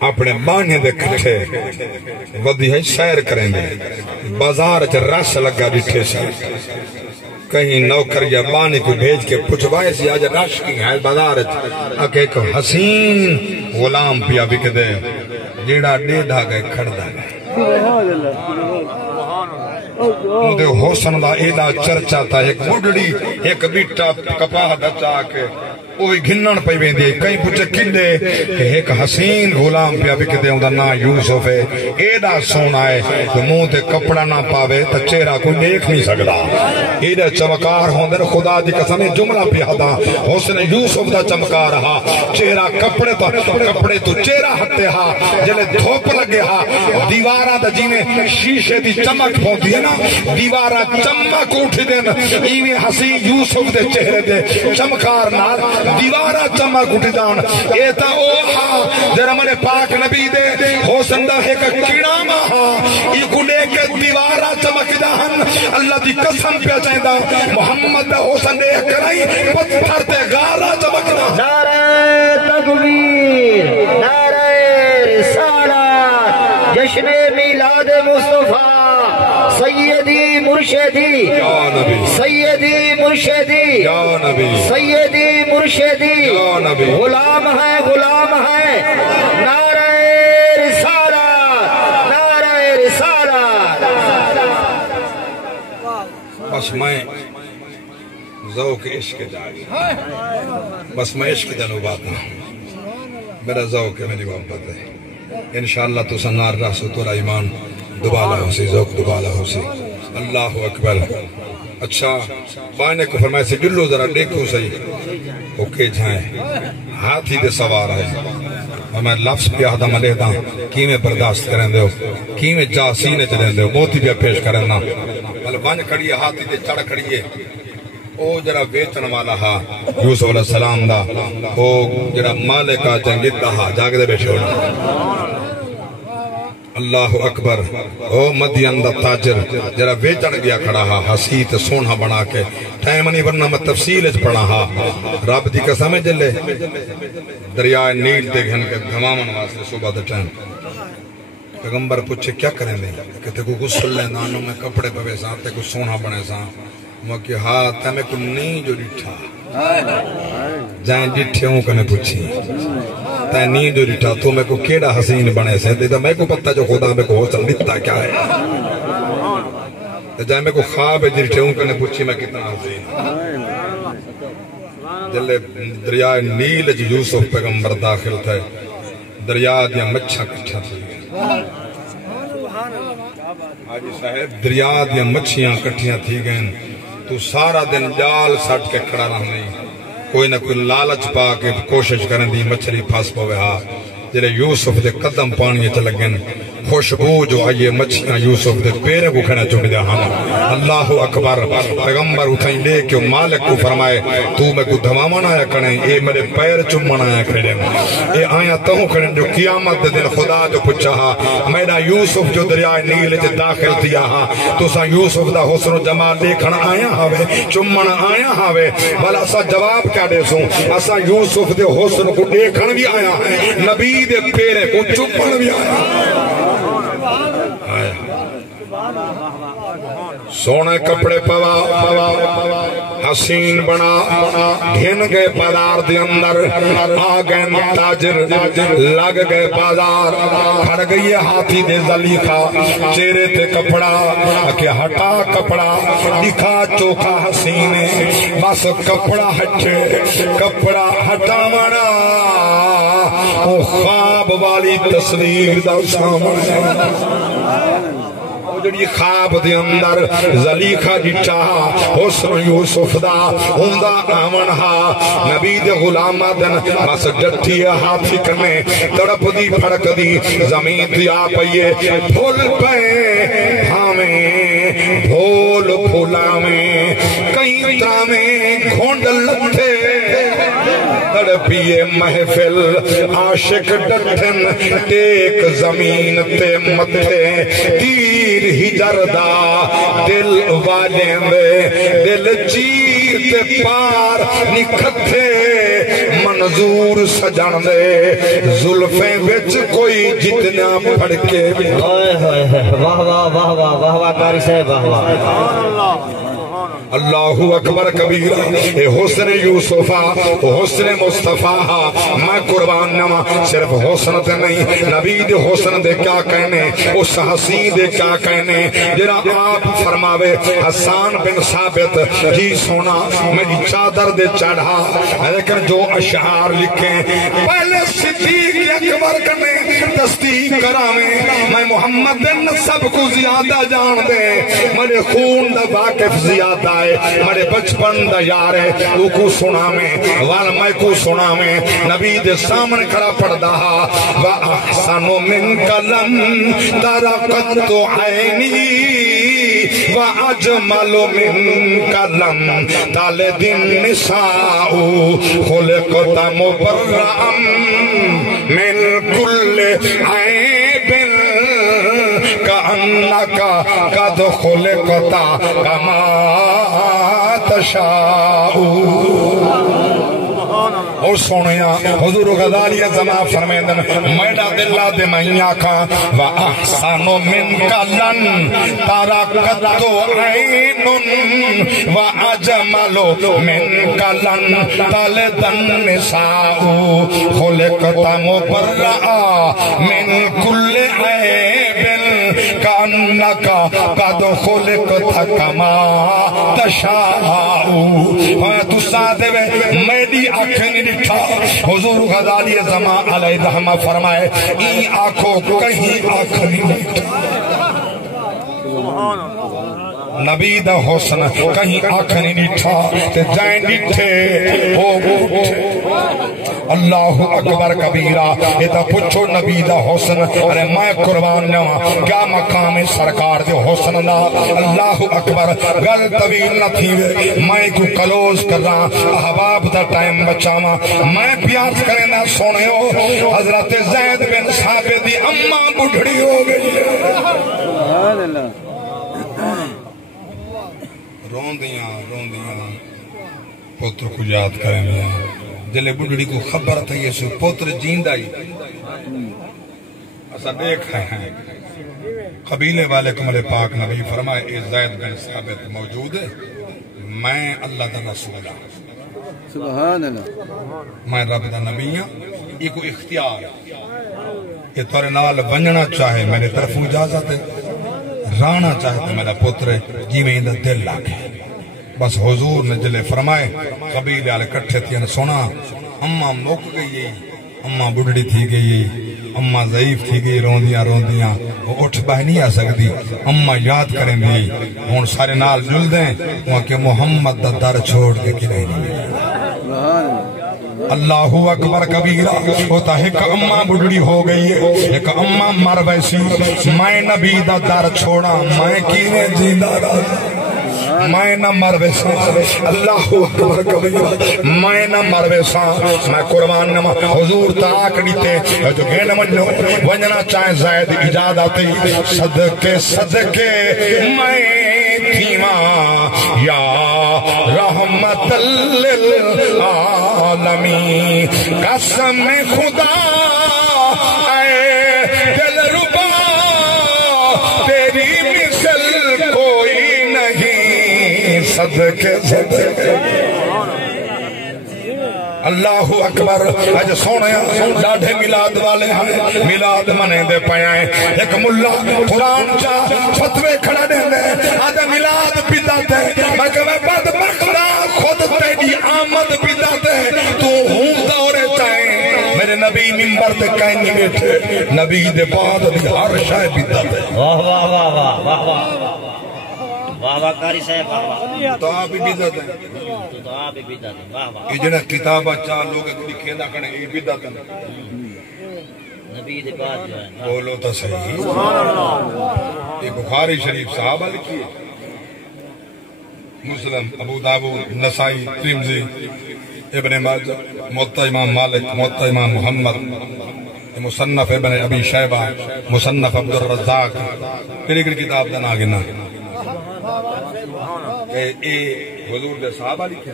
اپنے بانے دے کٹھے ودی ہے سیر کریں گے بازار چ رس لگا بیٹھے سے کہیں نوکر یا بانے کو بھیج کے پوچھوائے سی آج رش کی ہے بازار چ ایک حسین غلام پیا بک دے جیڑا ڈیڑھا گئے کھڑدا گئے مودے حسن دا ایڈا چرچا تھا ایک مڈڑی ایک بیٹا کپاہ دچا کے اوہی گھنن پہ ویندے کئی پوچھے کھلے کہ ایک حسین غلام پہ ابھی کہتے ہیں نا یوسف ہے ایڈا سونا ہے تو منہ تے کپڑا نہ پاوے تو چہرہ کوئی دیکھ نہیں سکتا ایڈا چمکار ہوں در خدا دی قسم جملہ پہ ہدا حسن یوسف دا چمکار رہا چہرہ کپڑے تو چہرہ ہتے ہا جلے دھوپ لگے ہا دیوارہ دا جینے شیشے دی چمک پہنتی ہے نا دیوارہ چمک اٹھ دین ایویں حسین یوسف دے چہرے دے چمکار نال دیوارہ چمک اٹھ جان ایتا اوہا جر ہمارے پاک نبی دے حسن دا ایک کیڑا ماہا یہ گلے کے دیوارہ چمک جان اللہ دی قسم پہ چاہتا محمد دا حسن دے کرائی پتھر تے غارہ چمک جان نعرہ تکبیر نعرہ رسالت جشن میلاد مصطفیٰ سیدی مرشدی سیدی مرشدی سیدی مرشدی غلام ہے نعرہ رسالت نعرہ رسالت بس میں ذوق عشق جاری بس میں عشق جانو بات ہوں میرا ذوق ہے میری محبت ہے انشاءاللہ تو سنار راسو تورا ایمان دوبالا ہو سی ذوق دوبالا ہو سی اللہ اکبر اچھا بانے کو فرمائے سے جلو ذرا دیکھو صحیح اوکے جھائیں ہاتھی دے سوار ہے اور میں لفظ پہ آدھا ملے دا کیمیں برداشت کریں دے ہو کیمیں جا سینے چلیں دے ہو موتی پہ پیش کریں نا مطلب بانے کھڑی ہے ہاتھی دے چڑھ کھڑی ہے او جرا بیچن والا ہا یوسف علیہ السلام دا او جرا مالکہ جنگید دا ہا جاگ دے بیٹھے ہونا اللہ اکبر او مدین دا تاجر جرا بیچن گیا کھڑا ہا حسیت سونہ بنا کے ٹائم نہیں ورنہ میں تفصیل اچ پڑھا ہا رب دی قسم جلے دریائے نیل دے گھن کے دھمامن واسے صبح دا ٹائم پیغمبر پوچھے کیا کریں دے کہتے کو غسل لیں دانوں میں کپڑے پوے سان تے کو سونہ بنے سان میں کہ ہاں تے میں کو نہیں جو ڈٹھا جائیں ڈٹھے ہوں کنے پوچھی تے نہیں جو ڈٹھا تو میں کو کیڑا حسین بنے سے تے میں کو پتہ جو خدا میں کو حسن ڈٹھا کیا ہے تے جائیں میں کو خواب ڈٹھے ہوں کنے پوچھی میں کتنا حسین جلے دریائے نیل جو یوسف پیغمبر داخل تھے دریا دیا مچھا کٹھا تھی حاجی صاحب دریا دیا مچھیاں کٹھیاں تھی گئن تو سارا دن جال سٹ کے کھڑا رہا نہیں کوئی نہ کوئی لالچ پا کے کوشش کریں دی مچھلی پھاس پوے ہاں جلے یوسف دے قدم پانی چلگن خوشبو جو آئیے مچھیاں یوسف دے پیرے کو کھڑا چوک دیا ہاں اللہ اکبر پیغمبر اٹھائیں لے کہ مالک کو فرمائے تو میں کو دھمامن آیا کریں اے میرے پیر چمن آیا کھڑے اے آیا تہوں کھڑیں جو قیامت دن خدا جو پچھا ہاں میرا یوسف جو دریائے نیل جو داخل دیا ہاں تو سا یوسف دا حسن و جمال دیکھن آیا ہاوے چمن آیا ہاوے بھلا اسا جواب کیا دے سوں اسا یوسف دے حسن کو دیکھن بھی آیا ہے نبی دے پیرے کو چمن بھی آیا سونے کپڑے پوا حسین بنا گھن گئے بازار دے اندر آگئے تاجر لگ گئے بازار کھڑ گئی ہاتھی دے زلیخا چہرے تے کپڑا کہ ہٹا کپڑا دکھا چوکھا حسین بس کپڑا ہٹا منا وہ خواب والی تصویر دا سامنے جڑی خواب دے اندر زلیخا جٹا حسن یوسف دا ہوندہ آمن ہا نبی دے غلامہ دن بس جٹھی ہاتھی کرنے تڑپ دی پھڑک دی زمین دی آپئیے بھول پہ ہمیں بھول پھولا میں کئی ترامیں گھونڈ لٹھے تڑپیے محفل عاشق ڈٹھن ٹیک زمین تے متھے تیر ہی جردہ دل والیں دے دل چیر تے پار نکھتے من منظور سجن دے زلفیں بچ کوئی جتنا پڑھ کے واہ واہ واہ واہ واہ واہ قاری صاحب واہ واہ اللہ اکبر کبیر اے حسن یوسفہ حسن مصطفیٰ میں قربان نما صرف حسن دے نہیں نبی دے حسن دے کیا کہنے اس حسین دے کیا کہنے جرا آپ فرماوے حسان بن ثابت جی سونا میری چادر دے چڑھا لیکن جو اشعار لکھیں پہلے صدیق اکبر کرنے تصدیق کراویں میں محمد سب کو زیادہ جان دے میرے خون دا واقف زیادہ مڑے بچپن دا یار ہے تو کو سنا میں وال میں کو سنا میں نبی دے سامنے کھڑا پڑھدا وَأَحْسَنُ مِنْكَ لَمْ تَرَ قَطُّ عَيْنِي وَأَجْمَلُ مِنْكَ لَمْ تَلِدِ النِّسَاءُ خُلِقْتَ مُبَرَّأً مِنْ كُلِّ عَيْبٍ كَأَنَّكَ قَدْ خُلِقْتَ كَمَا تَشَاءُ اور سونیا حضور غزالی زمان فرمیدن میڈا دلہ دے مہیاں کا وَأَحْسَنُ مِنْكَ لَن تَرَقَتُ عَيْنٌ وَأَجْمَلُ مِنْكَ لَن تَلِدَ النِّسَاءُ خُلِقْتَ مُبَرَّأً مِنْ كُلِّ عَيْبٍ كَأَنَّكَ قَدْ خُلِقْتَ كَمَا تَشَاءُ تو ساتھ میں میری آنکھیں نہیں دکھا حضور غزالی زمان علیہ رحمہ فرمائے این آنکھوں کہیں آنکھ نہیں دکھا نبی دا حسن کہیں آنکھ نہیں دکھا تے جائیں دکھے ہو گھوٹے اللہ اکبر کبیرہ یہ تا پچھو نبی دا حسن ارے میں قربان نوا کیا مقام سرکار دے حسن دا اللہ اکبر گل طویل نہ تھی میں کو کلوز کر رہا احباب دا ٹائم بچاما میں پیاس کریں نہ سونے ہو حضرت زید بن ثابت دی اماں بڑھڑی ہو گئی سبحان اللہ روندیاں پوتر کو یاد کریں گے جلے بڑھڑی کو خبر تھا یہ سو پوتر جیندہ ہی ایسا دیکھ رہے ہیں قبیلے والے کو میرے پاک نبی فرمائے اے زید بن ثابت موجود ہے میں اللہ دا رسول سبحان اللہ میں رب دا نبی ہوں یہ کو اختیار یہ تورے نال ونجنا چاہے میرے طرف اجازت ہے رانا چاہتے میرا پتر جی میں اندر دل لاکھے بس حضور نے جلے فرمائے قبیلے آلے کٹھے تھی سونا اممہ موک گئی اممہ بڑھڑی تھی گئی اممہ ضعیف تھی گئی روندیاں وہ اٹھ بہ نہیں آ سکتی اممہ یاد کریں دی ہون سارے نال جل دیں وہاں کہ محمد دا در چھوڑ کے کنہیں نہیں اللہ اکبر کبیرہ ہوتا ایک اماں بڑھڑی ہو گئی ہے ایک اماں مر ویسی میں نبی دا در چھوڑا میں کینے جیندہ رہا میں نہ مر ویسا اللہ اکبر کبیرہ میں نہ مر ویسا میں قربان نما حضور تاک نیتے جو گھن منجو ونجنا چاہیں زائد اجادتی صدقے میں تھیما یا رحمت للعالمین قسم خدا اے دل ربا تیری مثل کوئی نہیں صدقے اللہ اکبر اج سونے ڈاڑھے میلاد والے ہیں میلاد منے دے پائیں ایک ملا قرآن چا فتوے کھڑا دے دے آدھے میلاد پیدا دے میں کہ میں بدبختہ خود تیری آمد پیدا دے تو ہوں دورے چاہیں میرے نبی ممبر دے کہیں نہیں بیٹھے نبی دے بعد دی ہر شاہ پیدا دے واہ واہ واہ واہ واہ واہ واہ واہ قاری صاحب واہ واہ تو آپ بھی بدعت ہیں تو آپ بھی بدعت ہیں واہ واہ یہ جنہ کتابہ چاہ لوگ لکھے نہ کرنے یہ بدعت ہیں نبی دے بعد جو ہے بولو تو صحیح یہ بخاری شریف صحابہ لکھی ہے مسلم ابو داود نسائی ترمذی ابن ماجہ موطا امام مالک موطا امام محمد مصنف ابن ابی شیبہ مصنف عبد الرزاق کڑی کتاب دا ناگنا اے حضور دے صحابہ لکھے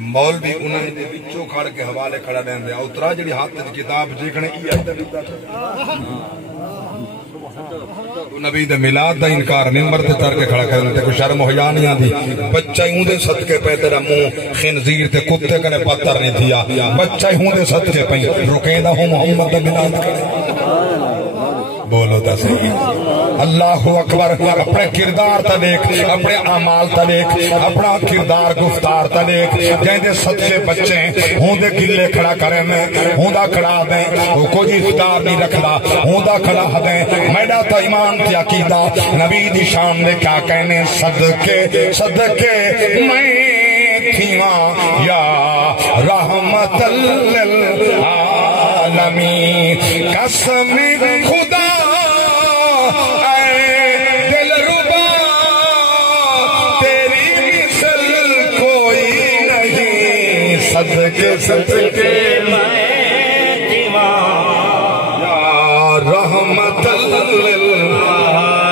مولوی انہیں دے بچوں کھڑ کے حوالے کھڑا دیں دے اوترا جڑی ہاتھ کتاب دیکھنے ای آئی دا دیتا نبی دے میلاد دا انکار ممبر تے تر کے کھڑا کرنے تے کوئی شرم حیا نہیں آندی بچہ ہوں دے صدقے پہ تیرا منہ خنزیر تے کتے کنے پتر نہیں دیا بچہ ہوں دے صدقے پہ رکیں دا ہوں محمد دا میلاد کرے بولو تا صحیح اللہ اکبر اپنے کردار تا دیکھ اپنے اعمال تا دیکھ اپنا کردار گفتار تا دیکھ جہندے صدقے بچے ہوں دے گلے کھڑا کریں ہوں دا کھڑا دیں وہ کوئی اختیار نہیں رکھدا ہوں دا کھڑا دیں میڈا تا ایمان کی عقیدہ نبی دی شان نے کیا کہنے صدقے صدقے میں تھیواں یا رحمت للعالمین قسم خدا صدقے صدقے میں دیوان یا رحمت للعالمین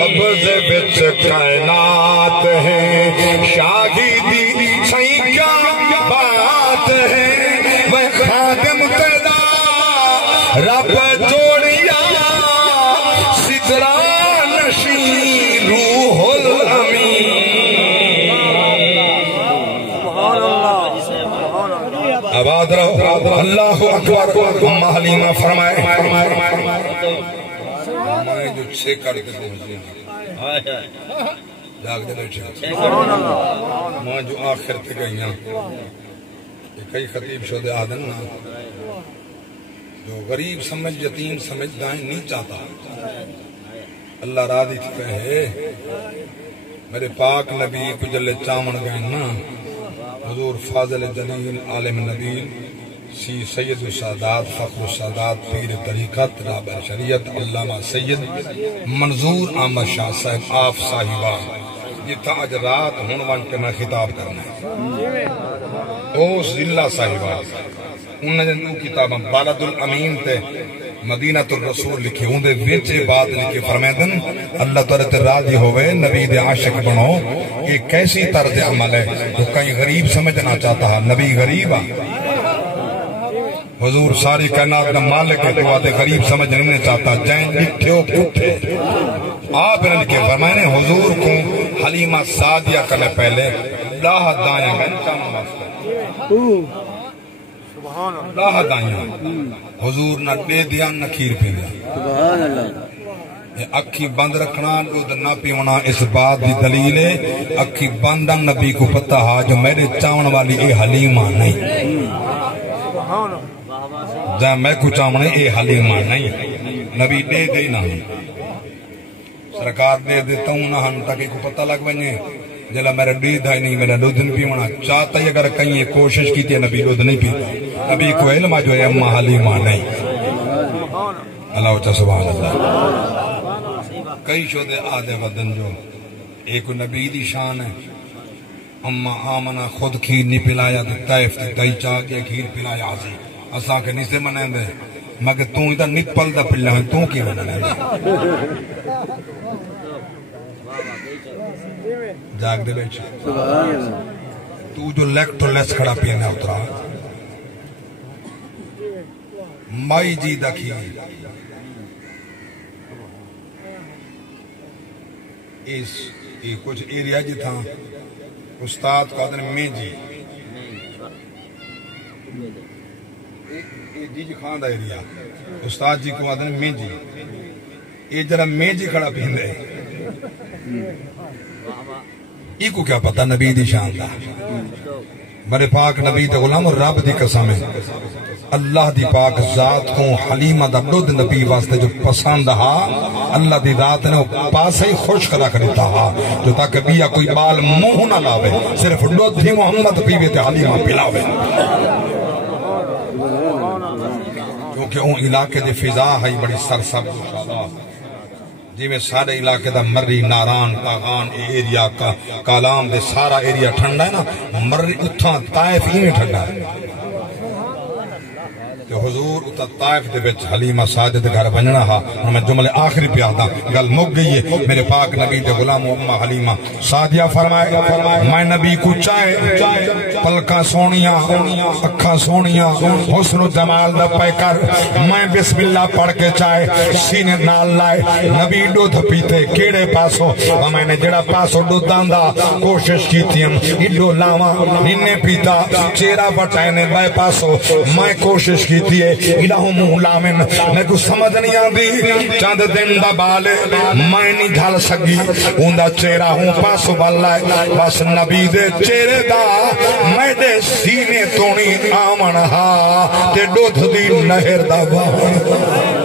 قبض بچ کائنات ہے شاہدی صحیح کیا بات ہے وہ خادم پیدا رب جوڑیا سدرا نشین روح الامین آباد رہو اللہ اکبر امہ حلیمہ فرمائے میں جو چھے کڑ کے دے جاگ دے بیٹھے میں جو آخر تے گئیاں کئی خطیب شدے آدن نا جو غریب سمجھ یتیم سمجھ دائیں نہیں چاہتا اللہ راضی تھی کہے میرے پاک نبی کو جلے چامن گئے نا حضور فاضل جلیل عالم نبیل سی سید السادات فخر السادات پیر طریقت رابع شریعت علامہ سید منظور احمد شاہ صاحب آف صاحبہ جتا اج رات ہنوان کے میں خطاب کرنا ہے او ضلع صاحبہ انہیں جنہوں کتابہ بالد الامین تے مدینہ الرسول لکھے ہوں دے ویچے بات لکھے فرمیدن اللہ تعالیٰ تے راضی ہوئے نبی دے عاشق بنو یہ کیسی طرز عمل ہے تو کہیں غریب سمجھنا چاہتا ہے نبی غریب ہے حضور ساری کائنات دا مالک ہے تو آتے غریب سمجھنے نہیں چاہتا جائیں لکھے ہو پوٹھے آپ نے لکھے فرمائنے حضور کو حلیمہ سعدیہ کرنے پہلے لاہ دائیں گئے لاہ دائیں حضور نہ دے دیا نہ کھیر پی دیا اکھی بند رکھنا دودھ نہ پیونا اس بات دی دلیل ہے اکھی بندہ نبی کو پتہ ہا جو میرے چاون والی اے حلیمہ نہیں جہاں میں کو چاونے اے حلیمہ نہیں نبی دے دے نہ سرکار دے دیتا ہوں نہ ہم تاکہ کو پتہ لگ بنے جلا میرا دید ہے نہیں میرا دودھ نہیں پیونا چاہتا ہی اگر کہیں یہ کوشش کی تھی نبی دودھ نہیں پیتا نبی کو علمہ جو ہے امہ حلیمہ نہیں اللہ اچھا سبحان اللہ کئی شدے آدھے ودن جو ایک نبی دی شان ہے امہ آمنہ خود کھیر نہیں پلایا دی تیف دی دائی چاہ گیا کھیر پلایا آزی اساں کے نہیں سے منیں دے مگر توں ادھا نپل دا پلہ ہیں توں کی منیں دے جاگ دے بیچے تو جو لیکٹو لیس کھڑا پینے اترا مائی جی دا کھیر اس کچھ ایریا جی تھا استاد کو آدھنے میں جی جی خان دا ایریا استاد جی کو آدھنے میں جی یہ جرہ میں جی کھڑا پہن دے یہ کو کیا پتا نبی دی شان دا میرے پاک نبی دا غلام اور رب دی قسم ہے اللہ دی پاک ذات کو حلیمہ دا بلد نبی واسطے جو پسند ہا اللہ دی ذات نے پاسے ہی خوش کرا کرتا ہا جو تاکہ بیا کوئی بال موہ نہ لاوے صرف لد ہی محمد پیوے تے حلیمہ پلاوے کیونکہ اون علاقے دے فضا ہے بڑی سرسب جی میں سارے علاقے دا مری ناران کاغان ایریا کا کالام دے سارا ایریا ٹھنڈا ہے نا مری اتھاں طائف ہی میں ٹھنڈا ہے کہ حضور اتا طائف دے بچ حلیمہ ساجد گھر بننا ہا میں جملے آخری پیادا گل مک گئی ہے میرے پاک نبی دے غلام امہ حلیمہ سادیہ فرمائے میں نبی کو چاہے پلکاں سونیاں اکھاں سونیاں حسن و جمال دا پیکر میں بسم اللہ پڑھ کے چاہے سینے نال لائے نبی دودھ پیتے کیڑے پاسو میں نے جڑا پاسو دودھان دا کوشش کی تھی ایڈو لاواں انہیں پیتا چیرہ بٹائنے بے پاسو میں کوشش کی تھی الہو منہ لامن میں کو سمجھ نہیں آدھی چاند دن دا بالے میں نہیں جھال سکی ان دا چیرہ ہوں پاسو باللائے بس نبی دے چیرے دا میں دے سینے تونی آمن ہا تے دودھ دی نہر دا باہر